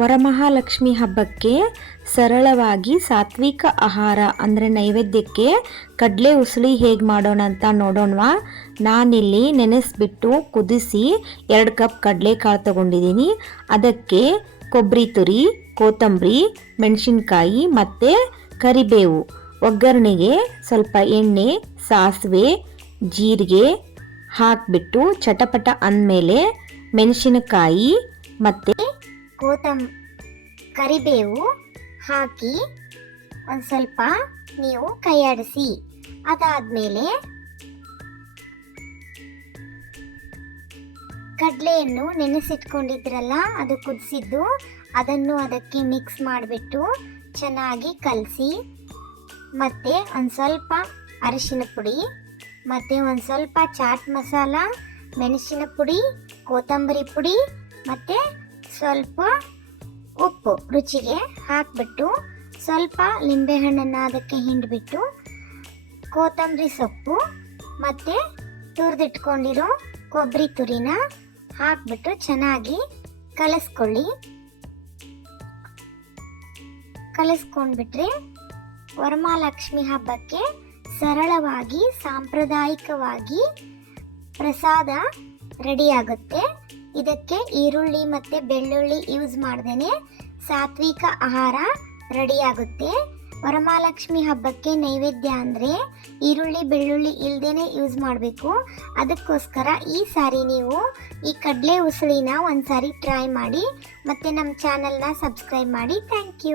ವರಮಹಾಲಕ್ಷ್ಮಿ ಹಬ್ಬಕ್ಕೆ ಸರಳವಾಗಿ ಸಾತ್ವಿಕ ಆಹಾರ ಅಂದರೆ ನೈವೇದ್ಯಕ್ಕೆ ಕಡಲೆ ಉಸುಳಿ ಹೇಗೆ ಮಾಡೋಣ ಅಂತ ನೋಡೋಣವಾ. ನಾನಿಲ್ಲಿ ನೆನೆಸ್ಬಿಟ್ಟು ಕುದಿಸಿ 2 ಕಪ್ ಕಡಲೆಕಾಳು ತಗೊಂಡಿದ್ದೀನಿ. ಅದಕ್ಕೆ ಕೊಬ್ಬರಿ ತುರಿ, ಕೊತ್ತಂಬರಿ, ಮೆಣಸಿನ್ಕಾಯಿ ಮತ್ತು ಕರಿಬೇವು, ಒಗ್ಗರಣೆಗೆ ಸ್ವಲ್ಪ ಎಣ್ಣೆ, ಸಾಸಿವೆ, ಜೀರಿಗೆ ಹಾಕಿಬಿಟ್ಟು ಚಟಪಟ ಅಂದಮೇಲೆ ಮೆಣಸಿನಕಾಯಿ ಮತ್ತು ಕರಿಬೇವು ಹಾಕಿ ಒಂದು ಸ್ವಲ್ಪ ನೀವು ಕೈಯಾಡಿಸಿ. ಅದಾದಮೇಲೆ ಕಡಲೆಯನ್ನು ನೆನೆಸಿಟ್ಕೊಂಡಿದ್ರಲ್ಲ, ಅದು ಕುದಿಸಿದ್ದು, ಅದನ್ನು ಅದಕ್ಕೆ ಮಿಕ್ಸ್ ಮಾಡಿಬಿಟ್ಟು ಚೆನ್ನಾಗಿ ಕಲಸಿ, ಮತ್ತು ಒಂದು ಸ್ವಲ್ಪ ಅರಿಶಿನ ಪುಡಿ, ಮತ್ತು ಒಂದು ಸ್ವಲ್ಪ ಚಾಟ್ ಮಸಾಲ, ಮೆಣಸಿನ ಪುಡಿ, ಕೊತ್ತಂಬರಿ ಪುಡಿ ಮತ್ತು ಸ್ವಲ್ಪ ಉಪ್ಪು ರುಚಿಗೆ ಹಾಕಿಬಿಟ್ಟು, ಸ್ವಲ್ಪ ಲಿಂಬೆಹಣ್ಣನ್ನು ಅದಕ್ಕೆ ಹಿಂಡಿಬಿಟ್ಟು, ಕೊತ್ತಂಬರಿ ಸೊಪ್ಪು ಮತ್ತು ತುರಿದಿಟ್ಕೊಂಡಿರೋ ಕೊಬ್ಬರಿ ತುರಿನ ಹಾಕಿಬಿಟ್ಟು ಚೆನ್ನಾಗಿ ಕಲಿಸ್ಕೊಂಡ್ಬಿಟ್ರೆ ವರಮಹಾಲಕ್ಷ್ಮಿ ಹಬ್ಬಕ್ಕೆ ಸರಳವಾಗಿ ಸಾಂಪ್ರದಾಯಿಕವಾಗಿ ಪ್ರಸಾದ ರೆಡಿಯಾಗುತ್ತೆ. ಇದಕ್ಕೆ ಈರುಳ್ಳಿ ಮತ್ತು ಬೆಳ್ಳುಳ್ಳಿ ಯೂಸ್ ಮಾಡ್ದೇನೆ ಸಾತ್ವಿಕ ಆಹಾರ ರೆಡಿಯಾಗುತ್ತೆ. ವರಮಹಾಲಕ್ಷ್ಮಿ ಹಬ್ಬಕ್ಕೆ ನೈವೇದ್ಯ ಅಂದರೆ ಈರುಳ್ಳಿ ಬೆಳ್ಳುಳ್ಳಿ ಇಲ್ಲದೇ ಯೂಸ್ ಮಾಡಬೇಕು. ಅದಕ್ಕೋಸ್ಕರ ಈ ಸಾರಿ ನೀವು ಈ ಕಡಲೆ ಉಸುಳಿನ ಒಂದು ಸಾರಿ ಟ್ರೈ ಮಾಡಿ, ಮತ್ತು ನಮ್ಮ ಚಾನಲ್ನ ಸಬ್ಸ್ಕ್ರೈಬ್ ಮಾಡಿ. Thank you.